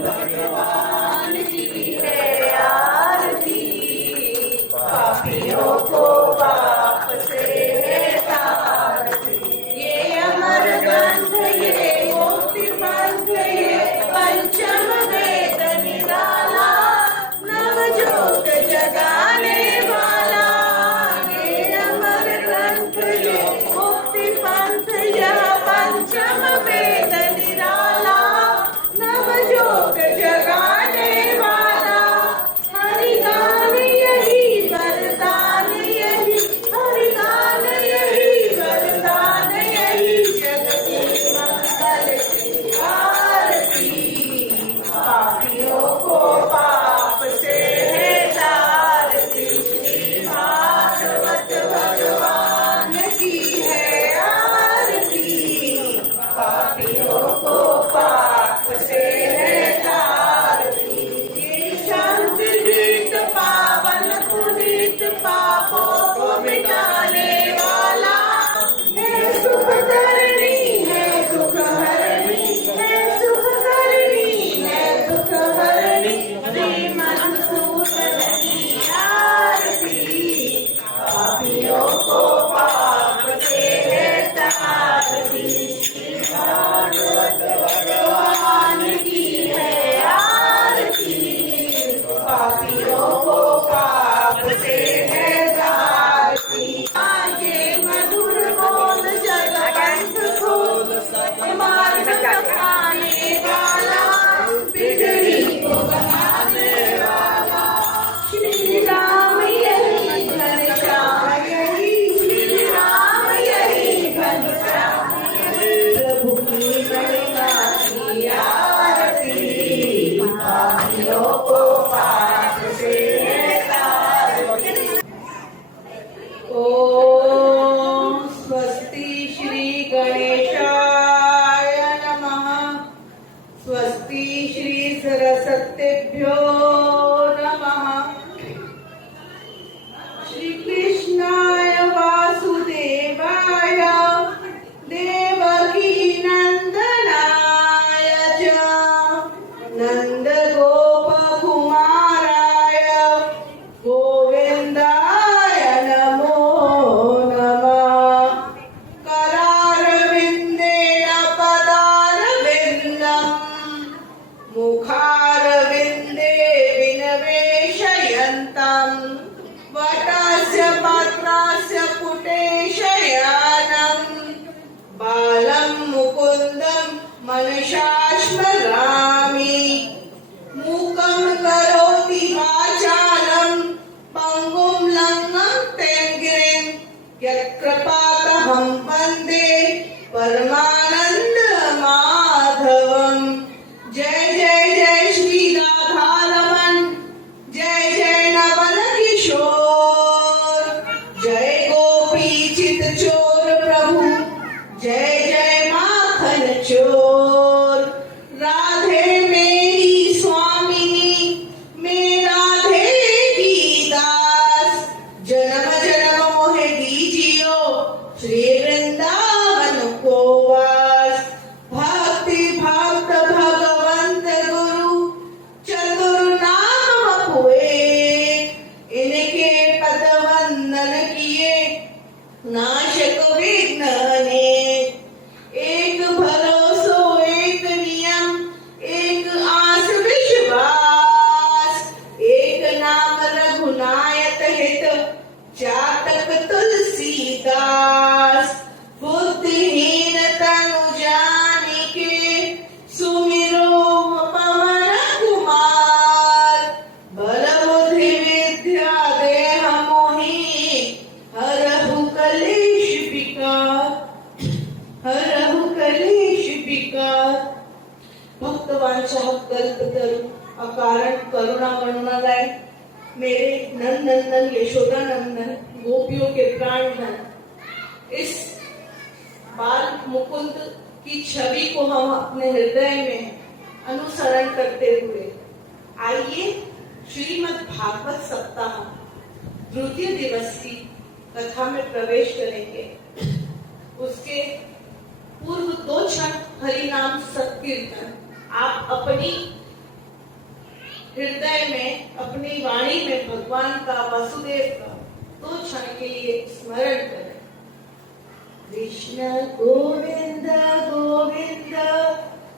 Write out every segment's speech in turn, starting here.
भगवान की है आरती, पापियों को पाप से है तारती। ये अमर ग्रंथ ये मुक्ति पंथ ये पंचम वेद निराला, नवजोत जगाने वाला। ये अमर ग्रंथ ये मुक्ति पंथ यह पंचम वेद निराला, नवजोत जगाने वाला। हरिगान यही वरदान यही, हरिगान यही वरदान यही, जग की मंगल की आरती। पापियों को पाप से है तारती, भागवत भगवान की है आरती। पापियों को पाप से है तारती। ये शांति गीत पावन पुनीत पापों को मिटाने वाला है, सुख करनी है दुख हरणी है, सुख करनी है दुख हरणी, श्रीमद्सूदन की आरती। पापियों को पाप से है तारती, भागवत भगवान की है आरती। पापियों को पाप से है तारती। आगे मधुर बोल जगवंत खोल, मार्ग दिखाने वाला, बिगड़ी को बनाने वाला। श्री राम यही घनश्याम यही, श्री राम यही घनश्याम यही, प्रभु की महिमा की आरती। पापियों को पाप से है तारती। ओम स्वस्ति श्री गणेशाय नमः, स्वस्ति श्री सरस्वतीभ्यो नमः। श्री कृष्णाय वासुदेवाय देवकी नंदनाय च नंद गोप कुमाराय गोविंदाय नमो नमः। करारविन्देन पदारविन्दम्, मुखारविन्दे विनिवेशयन्तम्, वटस्य पत्रस्य पुटे शयानम्, बालं मुकुन्दं मनसा स्मरामि। मूकं करोति वाचालं पङ्गुं लङ्घयते गिरिं, यत्कृपातहं वन्दे परमानन्दमाधवम्। जय जय जय श्री राधारमण, जय जय नवल किशोर, जय गोपी चित चोर प्रभु, जय जय माखन चोर। राधे मेरी स्वामिनी, मैं राधे की दास, जन्म जन्म मोहे दीजियो श्री वृंदावन को वास। भक्ति भक्त भगवंत गुरु चतुर नाम हुए, इनके पद वंदन किए नाशक विघ्न अनेक। एक भरोसो एक नियम एक आस विश्वास, एक नाम रघुनायक हित जातक तुलसीदास। बुद्धिहीन तनु जानिके सुमिरो पवन कुमार, बल बुद्धि विद्या देह मोहि हरहु कलेश विकार, हरहु कलेश विकार। भक्तवांछा कल्पतरु अकारण करुणा वर्णनालय, मेरे नंदन यशोदा नंदन गोपियों के प्राण धन, इस बाल मुकुंद की छवि को हम अपने हृदय में अनुसरण करते हुए आइए श्रीमद् भागवत सप्ताह द्वितीय दिवस की कथा में प्रवेश करेंगे। उसके पूर्व 2 क्षण हरि नाम सत्कीर्तन आप अपनी हृदय में, अपनी वाणी में भगवान का, वासुदेव का दो क्षण के लिए स्मरण करें। कृष्ण गोविंद गोविंद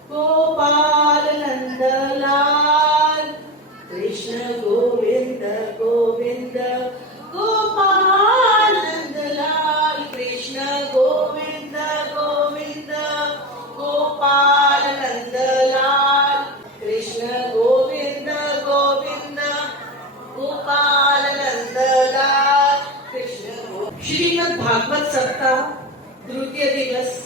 गोपाल नंद लाल, कृष्ण गोविंद गोविंद गोपाल नंद लाल, कृष्ण गोविंद गोविंद गोपाल नंद लाल, कृष्ण गोविंद गोविंद गोपाल नंद लाल, कृष्ण। श्रीमद् भागवत सप्ताह द्वितीय दिवस।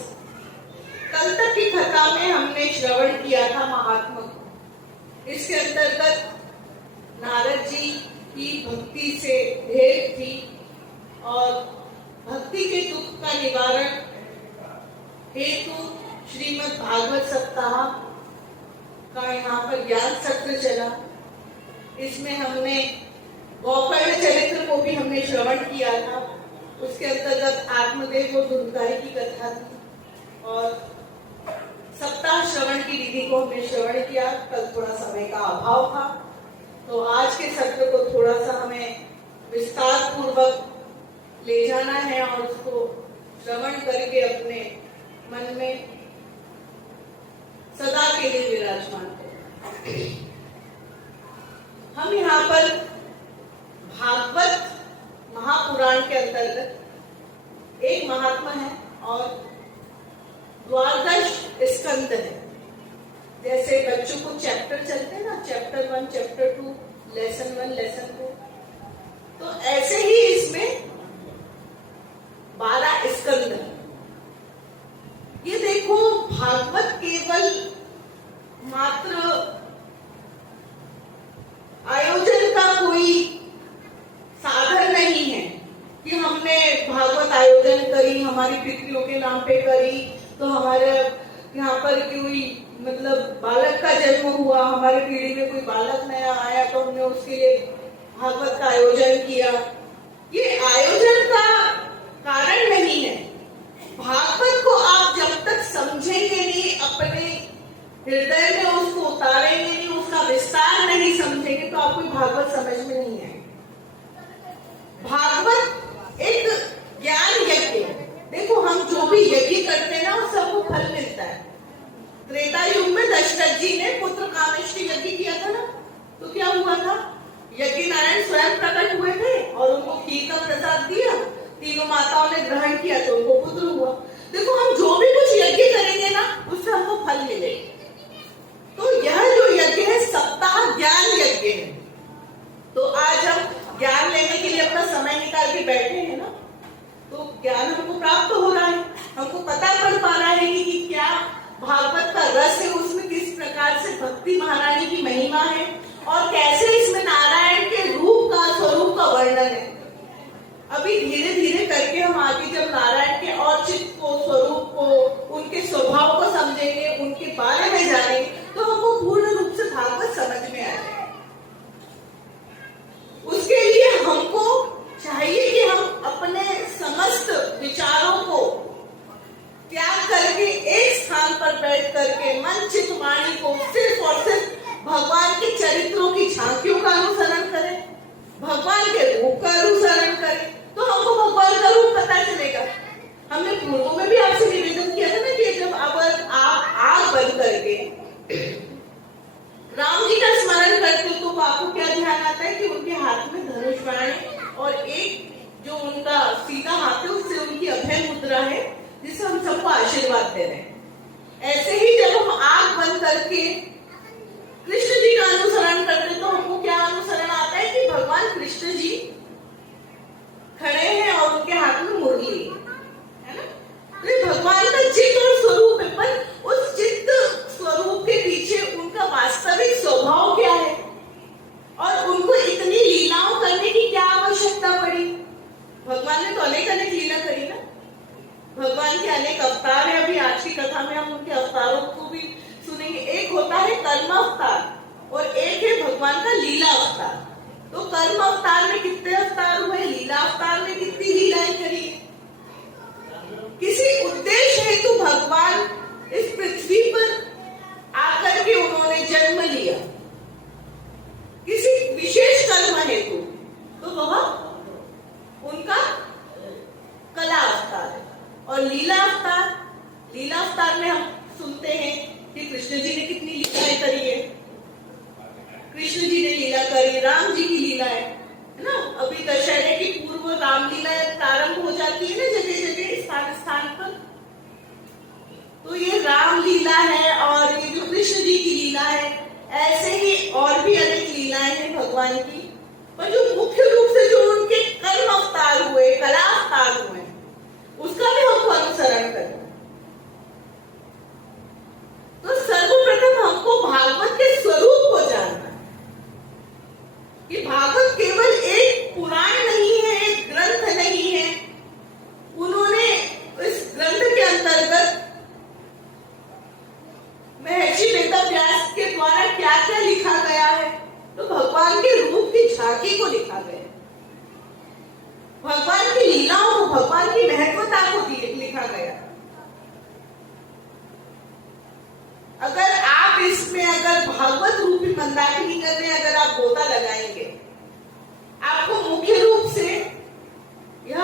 कल तक की कथा में हमने श्रवण किया था महात्मा को। इसके अंतर्गत नारद जी की भक्ति से भेंट थी और भक्ति के दुख का निवारण हेतु श्रीमद् भागवत सप्ताह का यहाँ पर ज्ञान सत्र चला। इसमें हमने गोकर्ण चरित्र को भी हमने श्रवण किया था। उसके अंतर्गत आत्मदेव और धुंधकारी की कथा थी और सप्ताह श्रवण की विधि को हमने श्रवण किया। कल थोड़ा समय का अभाव था, तो आज के सत्र को थोड़ा सा हमें विस्तार पूर्वक ले जाना है और उसको श्रवण करके अपने मन में सदा के लिए विराजमान करें। हम यहाँ पर भागवत महापुराण के अंतर्गत एक महात्मा है और 12 स्कंद है। जैसे बच्चों को चैप्टर चलते हैं ना, चैप्टर 1, चैप्टर 2, लेसन 1, लेसन 2, तो ऐसे ही इसमें 12 स्कंद है। ये देखो, भागवत केवल मात्र आयोजन का कोई साधन नहीं है कि हमने भागवत आयोजन करी, हमारी पितरियों के नाम पे करी, तो हमारे यहाँ पर कोई मतलब बालक का जन्म हुआ, हमारी पीढ़ी में कोई बालक नया आया तो हमने उसके लिए भागवत का आयोजन किया। ये आयोजन का कारण नहीं है। भागवत को आप जब तक समझेंगे नहीं, अपने हृदय में उसको उतारेंगे नहीं, उसका विस्तार नहीं समझेंगे, तो आपको भागवत समझ में नहीं आएगा। भागवत एक ज्ञान यज्ञ है। देखो, हम जो भी यज्ञ करते हैं ना, उस सबको फल मिलता है। त्रेता युग में दशरथ जी ने पुत्र कामेष्टि यज्ञ किया था ना, तो क्या हुआ था? यज्ञ नारायण स्वयं प्रकट हुए थे और उनको खीर का प्रसाद दिया, तीनों माताओं ने ग्रहण किया तो उनको पुत्र हुआ। देखो, हम जो भी कुछ यज्ञ करेंगे ना, उससे हमको फल मिलेगा। तो यह जो यज्ञ है, सप्ताह ज्ञान यज्ञ है। तो आज हम ज्ञान लेने के लिए अपना समय निकाल के बैठे हैं ना, तो ज्ञान हमको प्राप्त हो रहा है, हमको पता पड़ पा रहा है कि क्या भागवत का रस है, उसमें किस प्रकार से भक्ति महारानी की महिमा है और कैसे इसमें नारायण के रूप का, स्वरूप का वर्णन है। अभी धीरे धीरे करके हम आगे जब नारायण के औचित्य को, स्वरूप को, उनके स्वभाव को समझेंगे, उनके बारे में जानेंगे, तो हमको पूर्ण रूप से भागवत समझ में आ जाएगा। उसके लिए हमको चाहिए कि हम अपने समस्त विचारों को त्याग करके एक स्थान पर बैठ करके मन चित वाणी को सिर्फ और सिर्फ भगवान के चरित्रों की झांकियों का अनुसरण करें, भगवान के रूप का अनुसरण करें, तो हमको भगवान का रूप पता चलेगा। हमने पूर्व में भी आपसे निवेदन किया था ना कि जब आप आग बंद करके राम जी का स्मरण करते हो तो आपको क्या ध्यान आता है कि उनके हाथ में धनुष बाण है और एक जो उनका सीधा हाथ है उससे उनकी अभय मुद्रा है, जिससे हम सबको आशीर्वाद दे रहे हैं। ऐसे ही जब हम आंख बंद करके कृष्ण जी का अनुसरण करते तो हमको क्या अनुसरण आता है कि भगवान कृष्ण जी खड़े हैं और उनके हाथ में मुरली है ना। तो भगवान का चित्त और स्वरूप है, पर उस चित्त स्वरूप के पीछे उनका वास्तविक स्वभाव क्या है और उनको इतनी लीलाओं करने की क्या आवश्यकता पड़ी। भगवान ने तो अनेक अनेक लीला करी ना, भगवान के अनेक अवतार है। अभी आज की कथा में हम उनके अवतारों को भी सुनेंगे। एक होता है कर्म अवतार और एक है भगवान का लीला अवतार। तो कर्म अवतार में कितने अवतार हुए, लीला अवतार में कितनी लीलाएं करी। किसी उद्देश्य हेतु भगवान इस पृथ्वी पर आकर के लीलाएं करी है। कृष्ण जी ने लीला करी, राम जी की लीला है ना। अभी दशहरे की पूर्व रामलीला प्रारंभ हो जाती है ना जगह जगह, स्थान स्थान पर। तो ये राम लीला है और ये जो कृष्ण जी की लीला है, ऐसे ही और भी अनेक लीलाएं हैं भगवान की। पर जो मुख्य रूप से जो उनके कर्म अवतार हुए, कला अवतार हुए, उसका भी हमको अनुसरण करें। तो सर्वप्रथम हमको भागवत के स्वरूप को जानना है कि भागवत केवल एक पुराण नहीं है, एक ग्रंथ नहीं है। उन्होंने इस ग्रंथ के अंतर्गत महर्षि वेदव्यास के द्वारा क्या क्या लिखा गया है, तो भगवान के रूप की झांकी को लिखा गया है, भगवान की लीलाओं को, भगवान की महत्वता को लिखा गया। अगर आप इसमें अगर भागवत रूपी मंदाकिनी में अगर आप गोता लगाएंगे, आपको मुख्य रूप से यह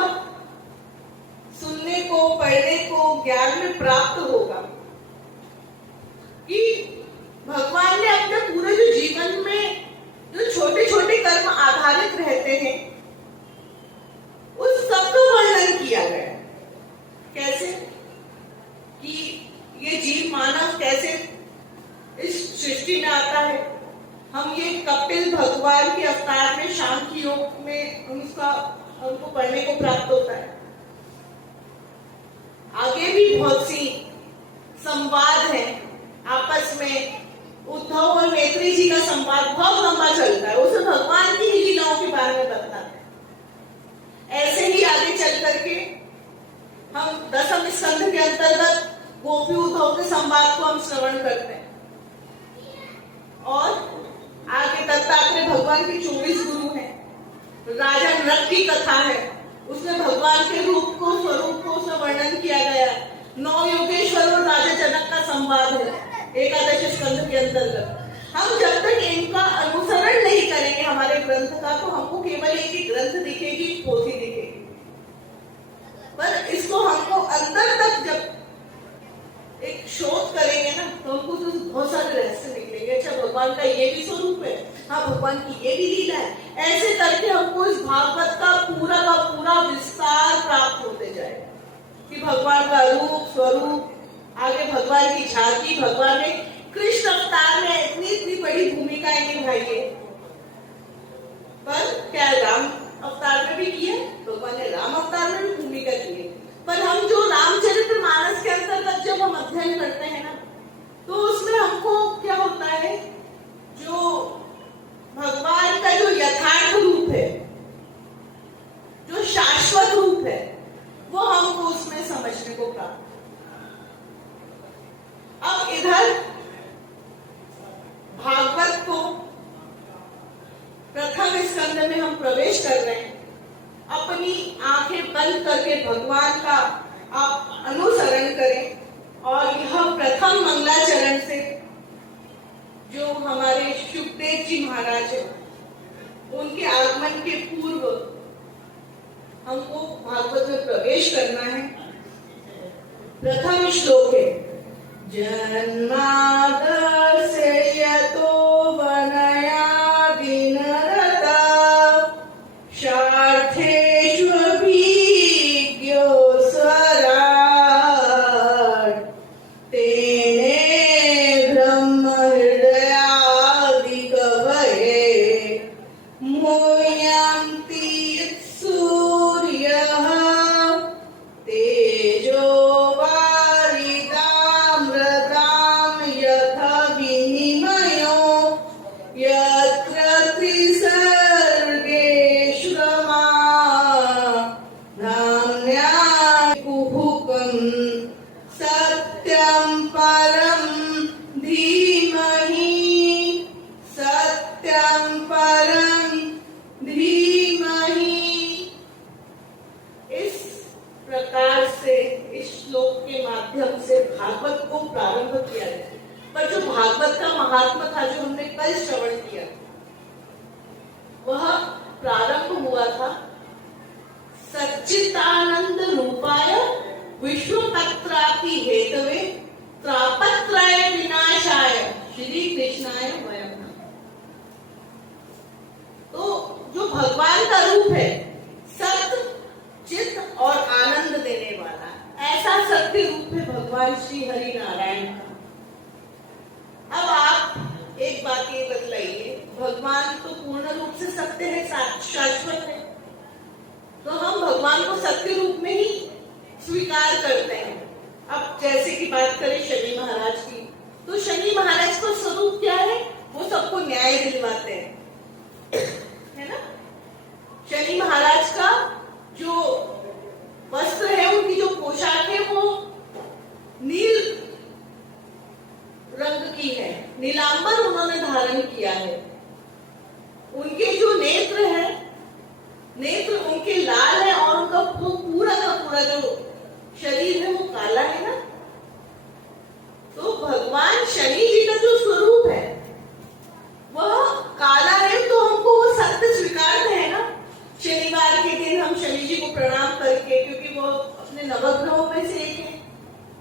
सुनने को, पढ़ने को, ज्ञान में प्राप्त होगा कि भगवान ने अपने पूरे जो जीवन में जो छोटे छोटे कर्म आधारित रहते हैं, उस सब का वर्णन किया गया है। कैसे कि ये जीव मानव कैसे इस सृष्टि में आता है। हम ये कपिल भगवान के अवतार में, सांख्य योग में हमको पढ़ने को प्राप्त होता है। आगे भी बहुत सी संवाद है आपस में। उद्धव और मैत्री जी का संवाद बहुत लंबा चलता है, उसे भगवान की लीलाओं के बारे में बताते हैं। ऐसे ही आगे चल करके हम दसम स्कंध के अंतर्गत गोपी उद्धव के संवाद को हम श्रवण करते हैं। और आगे दत्तात्रेय भगवान के 24 गुरु हैं। राजा नृप की कथा है, उसमें भगवान के रूप को, स्वरूप को उसमें वर्णन किया गया है। 9 योगेश्वर और राजा जनक का संवाद है एकादश स्कंध के अंतर्गत। हम जब तक इनका अनुसरण नहीं करेंगे हमारे ग्रंथ का, तो हमको केवल एक ही ग्रंथ दिखेगी, पोथी दिखेगी। पर इसको हमको अंदर तक जब एक शोध करेंगे ना, तो हमको तो बहुत सारे रहस्य निकलेंगे। अच्छा, भगवान का ये भी स्वरूप है, हाँ भगवान की ये भी लीला है। ऐसे करके हमको इस भागवत का पूरा विस्तार प्राप्त होते जाएगा कि भगवान का रूप, स्वरूप, आगे भगवान की झांकी। भगवान ने कृष्ण अवतार में इतनी बड़ी भूमिकाएं निभाई है, पर क्या राम अवतार में भी किया, भगवान ने राम अवतार में भी भूमिका की है। पर हम जो रामचरितमानस के अंतर्गत जब हम अध्ययन करते हैं ना, तो उसमें हमको क्या होता है, जो भगवान का जो यथार्थ रूप है, जो शाश्वत रूप है, वो हमको उसमें समझने को प्राप्त। अब इधर भागवत को प्रथम स्कंद में हम प्रवेश कर रहे हैं। अपनी आंखें बंद करके भगवान का आप अनुसरण करें और यह प्रथम मंगलाचरण से जो हमारे शुकदेव जी महाराज हैं, उनके आगमन के पूर्व हमको भागवत में प्रवेश करना है। प्रथम श्लोक है, जन्मादस्य यतो वनया दिनरता शार्थेष्वभिज्ञो स्वराट् तेने ब्रह्म हृदयादिकवये मुह्यन्ति सूर्यः तेजो वारिदामृतां यथा विनिमयो यत्र त्रिसर्गेष्वमा धाम्न्या कुहुकं सत्यं परं धीमहि सत्यं परं धीमहि। इस प्रकार से इस श्लोक के माध्यम से भागवत को प्रारंभ किया है। पर जो भागवत का महात्मा था, जो हमने कल श्रवण किया, वह प्रारंभ हुआ था सच्चिदानंद रूपाय विश्वपत्राति हेतवे त्रापत्रय विनाशाय श्री कृष्ण का रूप है, सत्य, चित्त और आनंद देने वाला। ऐसा सत्य रूप है भगवान श्री हरि नारायण का। अब आप एक बात ये बतलाइए, भगवान तो पूर्ण रूप से सत्य है, शाश्वत है, तो हम भगवान को सत्य रूप में ही स्वीकार करते हैं। अब जैसे कि बात करें शनि महाराज की, तो शनि महाराज का स्वरूप क्या है? वो सबको न्याय दिलवाते हैं, है ना। शनि महाराज का जो वस्त्र है, उनकी जो पोशाक है, वो नील रंग की है, नीलांबर उन्होंने धारण किया है। उनके जो नेत्र है, नेत्र उनके लाल है और उनका पूरा का पूरा जो शरीर है वो काला है ना। तो भगवान शनि जी का जो स्वरूप है वह काला है, तो हमको वो सत्य स्वीकारते हैं ना। शनिवार के दिन हम शनि जी को प्रणाम करके, क्योंकि वो अपने नवग्रहों में से एक है,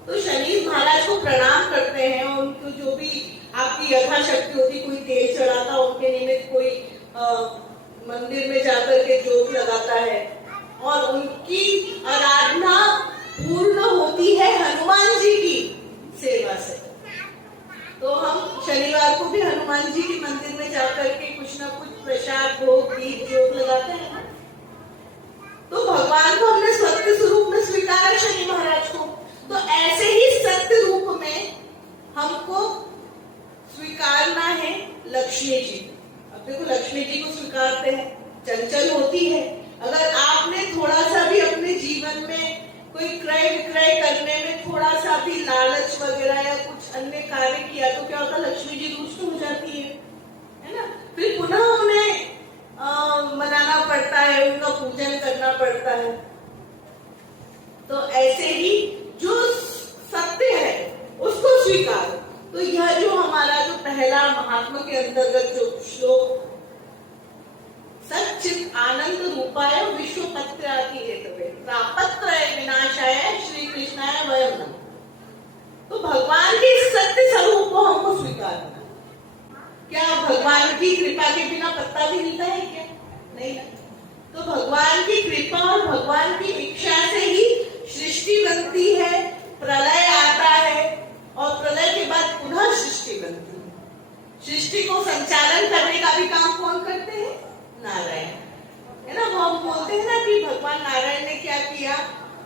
तो शनि महाराज को प्रणाम करते हैं। और उनको जो भी आपकी यथाशक्ति होती, कोई तेल चढ़ाता, उनके निमित्त कोई मंदिर में जाकर के जोत लगाता है, और उनकी आराधना पूर्ण होती है हनुमान जी की सेवा से। तो हम शनिवार को भी हनुमान जी के मंदिर में जाकर के कुछ ना कुछ प्रसाद, भोग, दीप, जोत लगाते हैं। तो भगवान को हमने सत्य स्वरूप में स्वीकारा शनि महाराज को, तो ऐसे ही सत्य रूप में हमको स्वीकारना है लक्ष्मी जी। अब देखो, लक्ष्मी जी को स्वीकारते हैं, चंचल होती है। अगर आपने थोड़ा सा भी अपने जीवन में कोई क्रय विक्रय करने में थोड़ा सा भी लालच वगैरह या कुछ अन्य कार्य किया, तो क्या होता? लक्ष्मी जी रुष्ट हो जाती है ना। फिर पुनः उन्हें मनाना पड़ता है, उनका पूजन करना पड़ता है। तो ऐसे ही जो सत्य है उसको स्वीकार। तो यह जो हमारा जो पहला महात्मा के अंतर्गत जो श्लोक, सच्चित आनंद रूपाय विश्वपत्यादि हेतवे तापत्रय विनाशाय श्री कृष्णाय वयं नमः। तो भगवान के सत्य स्वरूप को हमको स्वीकारना। क्या भगवान की कृपा के बिना पत्ता भी हिलता है क्या? नहीं ना। तो भगवान की कृपा और भगवान की इच्छा से ही सृष्टि बनती है, प्रलय आता है, और प्रलय के बाद पुनः सृष्टि बनती है। सृष्टि को संचालन करने का भी काम कौन करते हैं? नारायण, है ना। हम बोलते हैं ना कि भगवान नारायण ने क्या किया?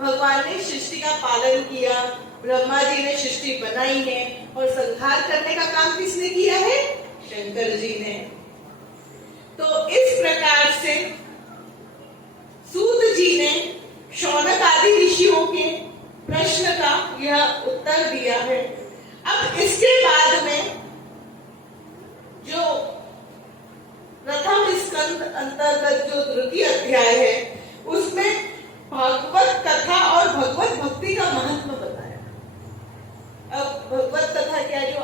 भगवान ने सृष्टि का पालन किया, ब्रह्मा जी ने सृष्टि बनाई है, और संहार करने का काम किसने किया है? शंकर जी ने। तो इस प्रकार से सूत जी ने शौनक आदि ऋषियों के प्रश्न का यह उत्तर दिया है। अब इसके बाद में जो प्रथम स्कंद अंतर्गत जो द्वितीय अध्याय है, उसमें भागवत कथा और भगवत भक्ति का महत्व बताया। अब भगवत कथा क्या, जो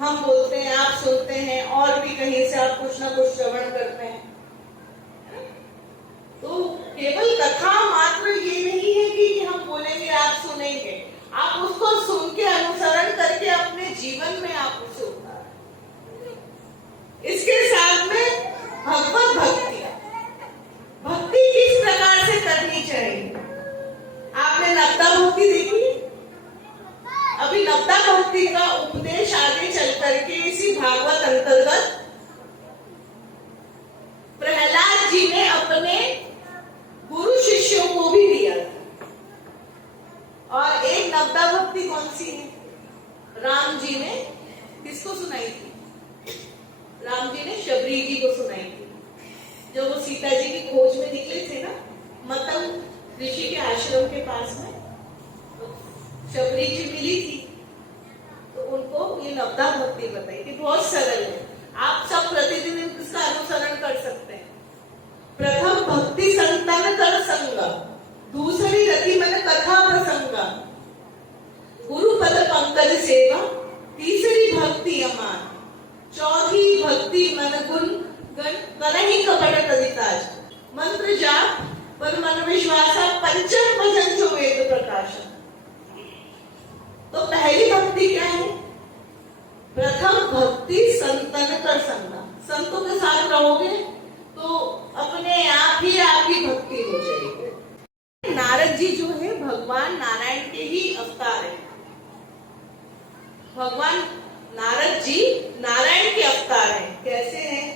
हम बोलते हैं, आप सुनते हैं, और भी कहीं से आप कुछ ना कुछ श्रवण करते हैं। तो केवल कथा मात्र ये नहीं है कि हम बोलेंगे, आप सुनेंगे, आप उसको सुन के अनुसरण करके अपने जीवन में आप उसे उतारें। इसके साथ में भगवत भक्ति, भक्ति किस प्रकार से करनी चाहिए? आपने नवदा भक्ति देखी? अभी नवदा भक्ति का उपदेश आगे चल करके इसी भागवत अंतर्गत प्रहलाद जी ने अपने गुरु शिष्यों को भी दिया था। और एक नवदा भक्ति कौन सी है? राम जी ने किसको सुनाई थी? राम जी ने शबरी जी को सुनाई थी। जब वो सीता जी की खोज में निकले थे ना, मतंग ऋषि के आश्रम के पास में, तो शबरी जी मिली थी, तो उनको ये नवदा भक्ति बताई थी। बहुत सरल है, आप सब प्रतिदिन इसका अनुसरण कर सकते हैं। प्रथम भक्ति संतन कर संग, दूसरी रति मन कथा प्रसंगा, गुरु पद पंकज सेवा, तीसरी भक्ति अमान, चौथी भक्ति मन गुण गण करहि कपट तदिताज, मंत्र जाप पर मन विश्वासा, पंचम भजन जो वेद प्रकाशन। तो पहली भक्ति क्या है? प्रथम भक्ति संतन कर संगा। संतों के साथ रहोगे तो अपने अपने आप ही आपकी भक्ति हो जाएगी। नारद जी जो है भगवान नारायण के ही अवतार है। भगवान नारद जी नारायण के अवतार हैं। कैसे हैं?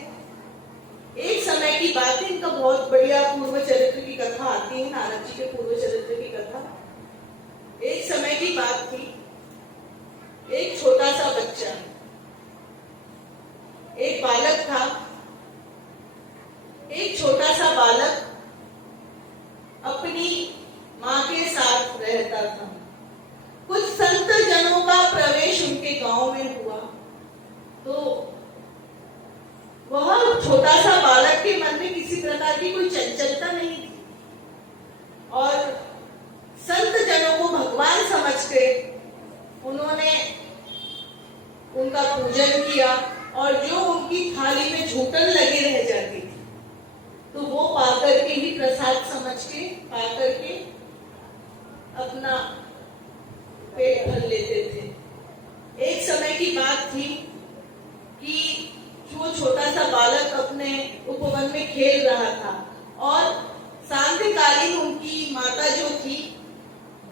एक समय की बात है, इनका बहुत बढ़िया पूर्व चरित्र की कथा आती है, नारद जी के पूर्व चरित्र की कथा। एक समय की बात थी, एक छोटा सा बच्चा, एक बालक था। एक छोटा सा बालक अपनी माँ के साथ रहता था। कुछ संत जनों का प्रवेश उनके गांव में हुआ, तो वह छोटा सा बालक के मन में किसी प्रकार की कोई चंचलता नहीं थी और संत जनों को भगवान समझकर उन्होंने उनका पूजन किया और जो उनकी थाली में झूठन लगी रह जाती थी तो वो पाकर के ही प्रसाद समझ के पाकर के अपना पेट भर लेते थे। एक समय की बात थी कि वो छोटा सा बालक अपने उपवन में खेल रहा था और सांध्यकालीन उनकी माता जो थी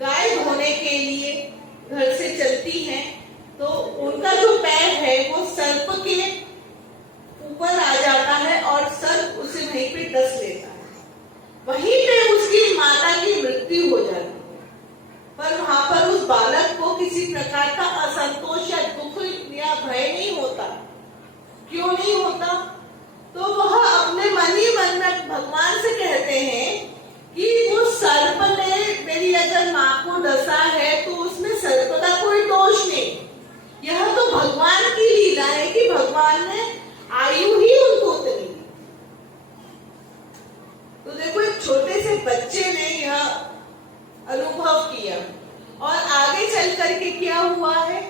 गाय धोने के लिए घर से चलती हैं, तो उनका जो पैर है वो सर्प के ऊपर आ जाता है और सर्प उसे वहीं पे डस लेता है। वहीं पे उसकी माता की मृत्यु हो जाती है। पर वहां पर उस बालक को किसी प्रकार का असंतोष या दुख या भय नहीं होता। क्यों नहीं होता? तो वह अपने मन ही मन में भगवान से कहते हैं कि वो सर्प ने मेरी अगर माँ को डसा है तो उसमें सर्प का कोई दोष नहीं। यह तो भगवान की लीला है कि भगवान ने आयु ही उनको उतनी। तो देखो, एक छोटे से बच्चे ने यह अनुभव किया और आगे चल करके क्या हुआ है,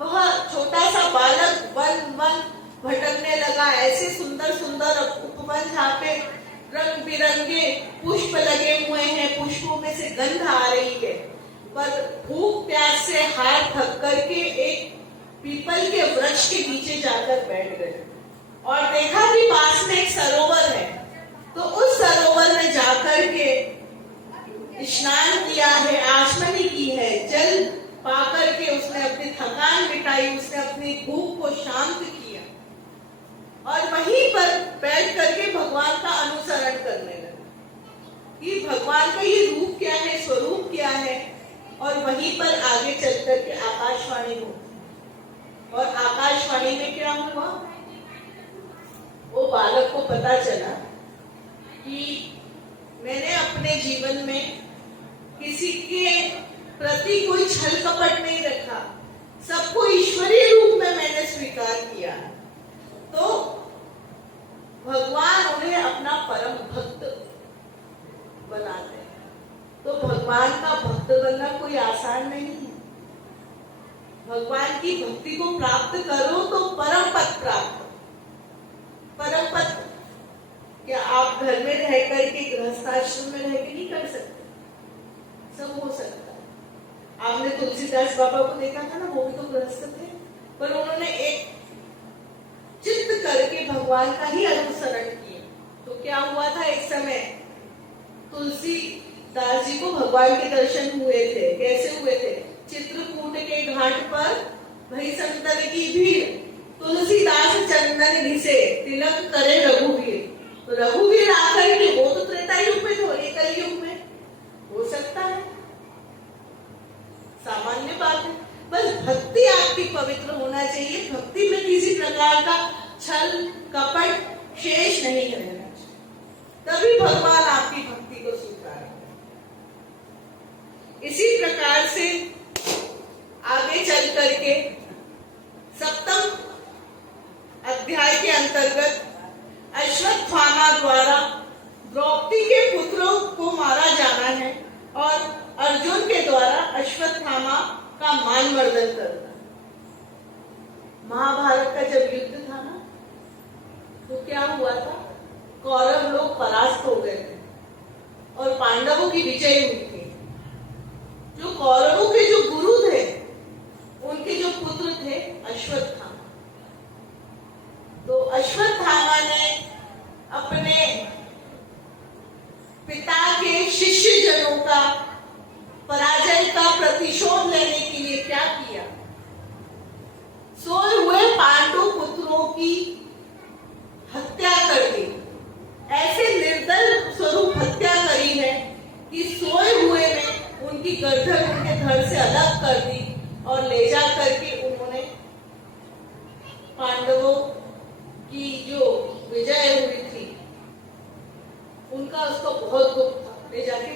वह छोटा सा बालक वन वन भटकने लगा। ऐसे सुंदर सुंदर उपवन जहाँ पे रंग बिरंगे पुष्प लगे हुए हैं, पुष्पों में से गंध आ रही है, पर भूख प्यास से हार थक करके एक पीपल के वृक्ष के नीचे जाकर बैठ गए और देखा कि पास में एक सरोवर है। तो उस सरोवर में जाकर के स्नान किया है, आचमनी की है, जल पाकर के उसने अपनी थकान मिटाई, उसने अपनी भूख को शांत किया और वहीं पर बैठ करके भगवान का अनुसरण करने लगा कि भगवान का ये रूप क्या है, स्वरूप क्या है। और वहीं पर आगे चल करके आकाशवाणी होती और आकाशवाणी में क्या हुआ, वो बालक को पता चला कि मैंने अपने जीवन में किसी के प्रति कोई छल कपट नहीं रखा, सबको ईश्वरीय रूप में मैंने स्वीकार किया। तो भगवान उन्हें अपना परम भक्त बनाते हैं। तो भगवान का भक्त बनना कोई आसान नहीं है। भगवान की भक्ति को प्राप्त करो तो परम पद प्राप्त। परम पद क्या आप घर में रह करके गृहस्थाश्रम में रह के नहीं कर सकते? सब हो सकता है। आपने तुलसीदास बाबा को देखा था ना, वो भी तो गृहस्थ थे, पर उन्होंने एक चित्त करके भगवान का ही अनुसरण किया। तो क्या हुआ था, एक समय तुलसीदास जी को भगवान के दर्शन हुए थे। कैसे हुए थे? चित्रकूट के घाट पर भई संतन की भीड़, तुलसीदास चंदन घिसे, तिलक करे रघुवीर। तो रघुवीर आकर के वो तो त्रेता युग में थे, कलयुग में हो सकता है, सामान्य बात है। बस भक्ति आपकी पवित्र होना चाहिए। भक्ति में किसी प्रकार का छल कपट शेष नहीं रहना चाहिए, तभी भगवान आपकी भक्ति को स्वीकारेंगे। इसी प्रकार से आगे चल करके सप्तम अध्याय के अंतर्गत अश्वत्थामा द्वारा द्रौपदी के पुत्रों को मारा जाना है और अर्जुन के द्वारा अश्वत्थामा का मानवर्धन करना। महाभारत का जब युद्ध था ना, तो क्या हुआ था, कौरव लोग परास्त हो गए थे और पांडवों की विजय हुई थी। जो कौरवों के जो गुरु थे, उनके जो पुत्र थे अश्वत्थामा, तो अश्वत्थामा ने अपने पांडवों की जो विजय हुई थी उनका उसको बहुत दुख था। ले जाके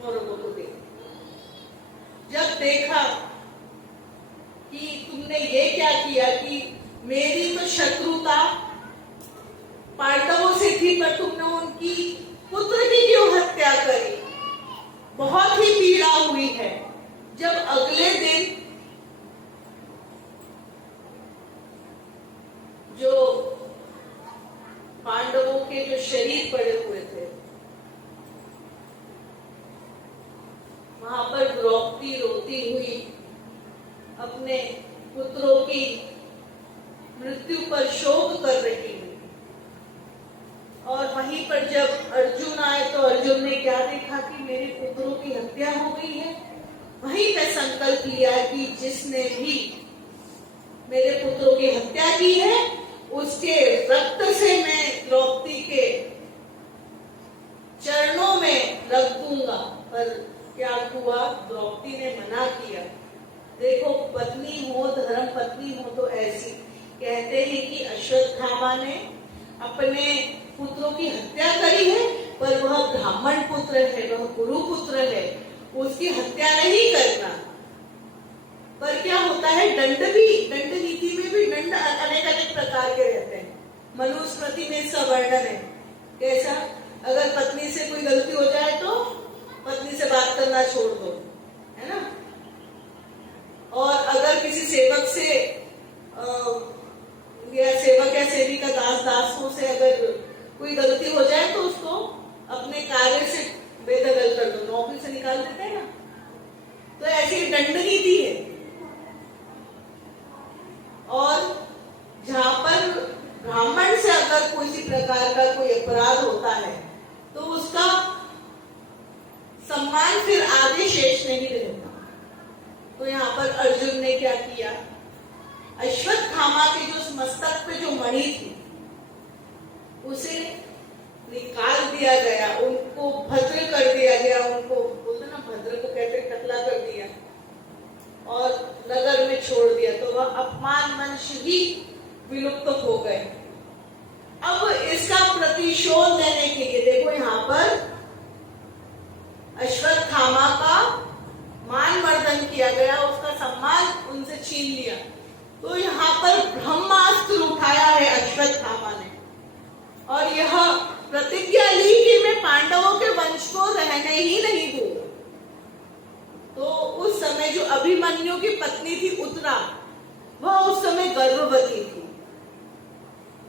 कौरवों को दे, जब देखा कि तुमने ये क्या किया कि मेरी तो शत्रुता पांडवों से थी पर तुमने उनकी पुत्र की क्यों हत्या करी, बहुत ही पीड़ा हुई है। जब अगले दिन जो पांडवों के जो शरीर पड़े हुए थे वहां पर द्रौपदी रोती हुई अपने पुत्रों की मृत्यु पर शोक कर रही है। और वहीं पर जब अर्जुन आए तो अर्जुन ने क्या देखा कि मेरे पुत्रों की हत्या हो गई है। वहीं पे संकल्प लिया कि जिसने भी मेरे पुत्रों की हत्या की है उसके रक्त से मैं द्रौपदी के चरणों में रख दूंगा। पर क्या हुआ, द्रौपदी ने मना किया। देखो, पत्नी हो, धर्म पत्नी हो तो ऐसी। कहते हैं कि अश्वत्थामा ने अपने पुत्रों की हत्या करी है पर वह ब्राह्मण पुत्र है, वह गुरु पुत्र है, उसकी हत्या नहीं करना। पर क्या होता है, दंड नीति में भी दंड अनेक अनेक प्रकार के रहते हैं। मनुस्मृति में इसका वर्णन है। कैसा, अगर पत्नी से कोई गलती हो जाए तो पत्नी से बात करना छोड़ दो, है ना। और अगर किसी सेवक से या सेवक या सेविका दासों से अगर कोई गलती हो जाए तो उसको अपने कार्य से बेदखल कर दो, नौकरी से निकाल देते हैं ना। तो ऐसी दंड नीति है। और जहां पर ब्राह्मण से अगर किसी प्रकार का कोई अपराध होता है तो उसका सम्मान फिर आगे शेष नहीं रहता। तो यहाँ पर अर्जुन ने क्या किया, अश्वत्थामा के जो मस्तक पे जो मणि थी उसे निकाल दिया गया, उनको भद्र कर दिया गया। उनको बोलते ना, भद्र को कहते टकला कर दिया और नगर में छोड़ दिया। तो वह अपमान वंश ही विलुप्त हो गए। अब इसका प्रतिशोध लेने के लिए देखो, यहाँ पर अश्वत्थामा का मान मर्दन किया गया, उसका सम्मान उनसे छीन लिया। तो यहाँ पर ब्रह्मास्त्र उठाया है अश्वत्थामा ने और यह प्रतिज्ञा ली कि मैं पांडवों के वंश को रहने ही नहीं दूंगा। तो उस समय जो अभिमन्यु की पत्नी थी उत्तरा, वह उस समय गर्भवती थी।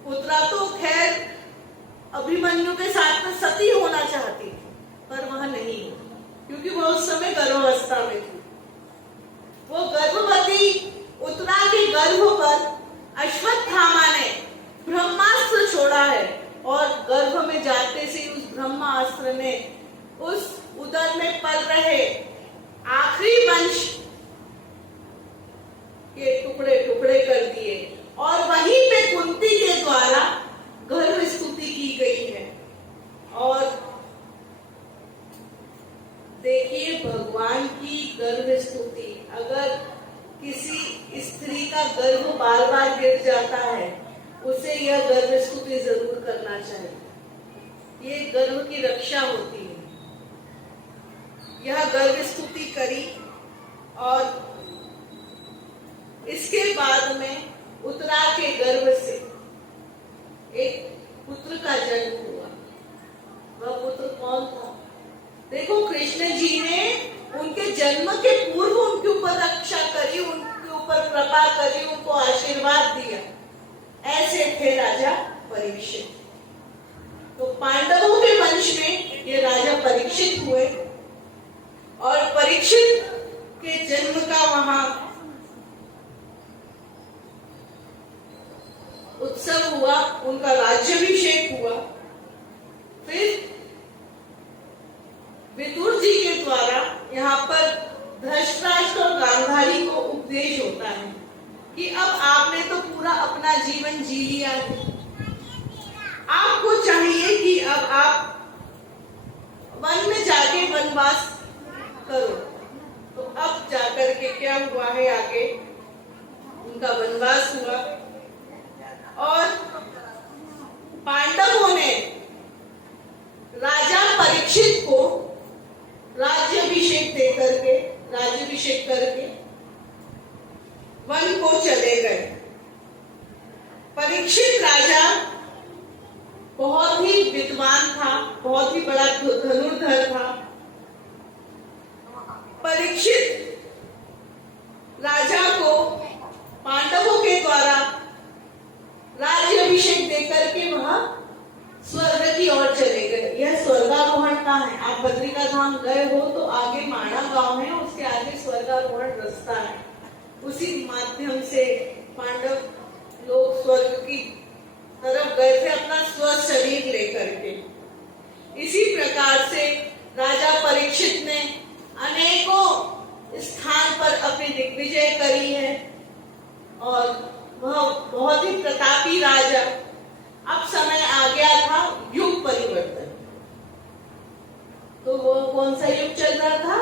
उत्तरा तो खैर अभिमन्यु के साथ में सती होना चाहती थी पर वह नहीं, क्योंकि वह उस समय गर्भावस्था में थी। वो गर्भवती उत्तरा के गर्भ पर अश्वत्थामा ने ब्रह्मास्त्र छोड़ा है और गर्भ में जाते से उस ब्रह्मास्त्र ने उस उदर में पल रहे आखिरी वंश के टुकड़े टुकड़े कर दिए। और वहीं पे कुंती के द्वारा गर्भ स्तुति की गई है। और देखिए, भगवान की गर्भ स्तुति, अगर किसी स्त्री का गर्भ बार बार गिर जाता है उसे यह गर्भ स्तुति जरूर करना चाहिए। ये गर्भ की रक्षा होती है। यह गर्भ स्तुति करी और इसके बाद में उत्तरा के गर्भ से एक पुत्र का जन्म हुआ। वह पुत्र कौन था? देखो, कृष्ण जी ने उनके जन्म के पूर्व उनके ऊपर रक्षा करी, उनके ऊपर कृपा करी, उनको आशीर्वाद दिया। ऐसे थे राजा परीक्षित। तो पांडवों के वंश में ये राजा परीक्षित हुए और परीक्षित के जन्म का वहां उत्सव हुआ, उनका राज्याभिषेक हुआ। फिर विदुर जी के द्वारा यहाँ पर धृतराष्ट्र और गांधारी को उपदेश होता है कि अब आपने तो पूरा अपना जीवन जी लिया है, आपको चाहिए कि अब आप वन में जाके वनवास करो। तो अब जाकर के क्या हुआ है, आगे उनका वनवास हुआ। परीक्षित राजा बहुत ही विद्वान था, बहुत ही बड़ा धनुर्धर था। परीक्षित राजा को पांडवों के द्वारा राज्याभिषेक देकर के वह स्वर्ग की ओर चले गए। यह स्वर्गारोहण कहाँ है? आप बद्रिका धाम गए हो तो आगे माणा गांव है, उसके आगे स्वर्गारोहण रास्ता है। उसी माध्यम से पांडव लोग स्वर्ग की तरफ गए थे अपना स्व शरीर लेकर के। इसी प्रकार से राजा परीक्षित ने अनेकों स्थान पर अपनी दिग्विजय करी है और वह बहुत ही प्रतापी राजा। अब समय आ गया था युग परिवर्तन। तो वो कौन सा युग चल रहा था?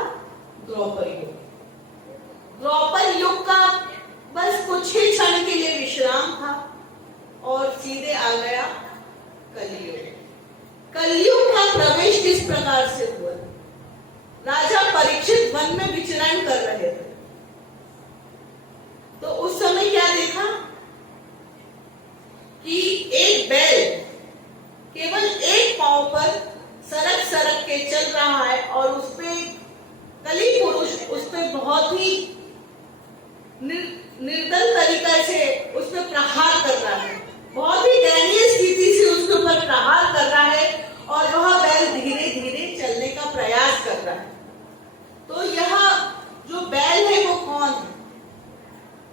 द्वापर युग। द्वापर युग का बस कुछ ही क्षण के लिए विश्राम था और सीधे आ गया कलयुग। कलयुग का प्रवेश किस प्रकार से हुआ? राजा परीक्षित वन में विचरण कर रहे थे, तो उस समय क्या देखा कि एक बैल केवल एक पांव पर सरक सरक के चल रहा है और उसपे कली पुरुष उसपे बहुत ही निर्दल तरीका से उसपे प्रहार कर रहा है, बहुत ही दयनीय स्थिति से उसके ऊपर प्रहार कर रहा है और वह बैल धीरे धीरे चलने का प्रयास कर रहा है। तो यह जो बैल है वो कौन है?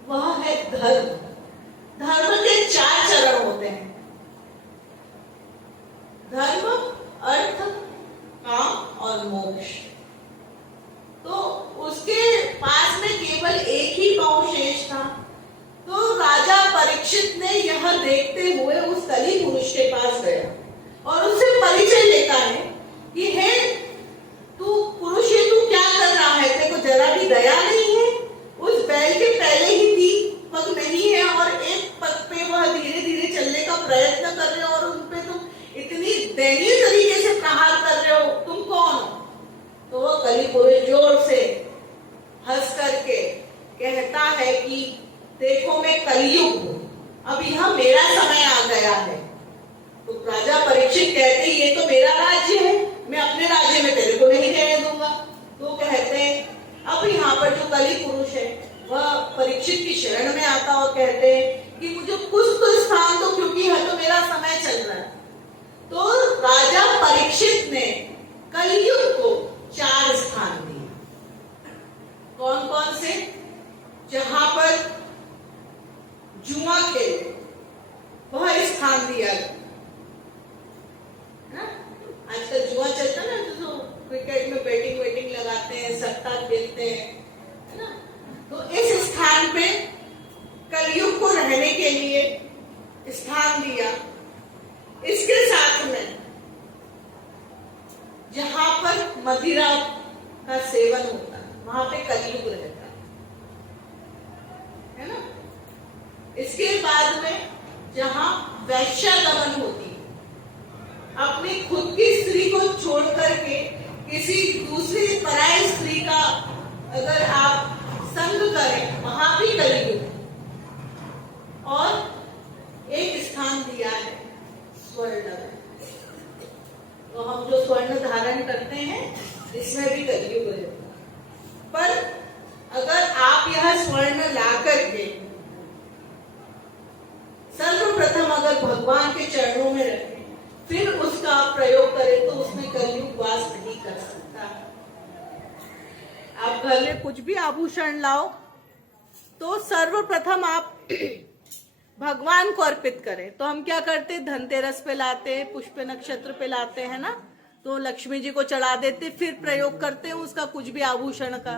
वह है धर्म। धर्म के 4 चरण होते हैं: धर्म, अर्थ, काम और मोक्ष। तो उसके पास में केवल एक ही पांव शेष था। तो राजा परीक्षित ने यह देखते हुए उस कली पुरुष के पास गया और उससे परिचय लेता है कि हे तू पुरुष है, तू क्या कर रहा है? तेरे को जरा भी दया नहीं है? उस बैल के पहले ही 3 पग नहीं है और एक पग पे वह धीरे धीरे चलने का प्रयत्न कर रहे हो और उन पे तुम इतनी दयनीय तरीके से प्रहार कर रहे हो, तुम कौन हो? तो वह कली पुरुष जोर से हंस करके कहता है कि देखो मैं कलयुग हूं, अब यह मेरा समय आ गया है। तो राजा परीक्षित कहते ये तो मेरा राज्य है, मैं अपने राज्य में तेरे को नहीं रहने दूंगा। तो कहते हैं अब यहाँ पर जो कली पुरुष है वह परीक्षित की शरण में आता और कहते हैं कि मुझे कुछ तो स्थान दो, क्योंकि यह तो मेरा समय चल रहा है। तो राजा परीक्षित ने कलयुग को 4 स्थान दिए। कौन कौन से? जहां पर जुआ खेले वह स्थान दिया है ना। आजकल जुआ चलता है ना, तो क्रिकेट में बैटिंग वेटिंग लगाते हैं, सट्टा खेलते हैं, है ना। तो इस स्थान पे कलयुग को रहने के लिए स्थान दिया। इसके साथ में जहां पर मदिरा का सेवन होता है वहां पे कलयुग रहता है ना। इसके बाद में जहां वैश्यागमन होती है, अपनी खुद की स्त्री को छोड़ करके किसी दूसरी पराई स्त्री का अगर आप संग करें, वहां भी कलयुग। और एक स्थान दिया है स्वर्ण। तो हम जो स्वर्ण धारण करते हैं इसमें भी कलयुग है। पर अगर आप यह स्वर्ण ला करके सर्वप्रथम अगर भगवान के चरणों में रखें, फिर उसका प्रयोग करें, तो उसमें कलयुग वास नहीं कर सकता। आप घर में कुछ भी आभूषण लाओ तो सर्वप्रथम आप भगवान को अर्पित करें। तो हम क्या करते? धनतेरस पे लाते, पुष्प नक्षत्र पे लाते हैं ना, तो लक्ष्मी जी को चढ़ा देते, फिर प्रयोग करते हैं उसका कुछ भी आभूषण का।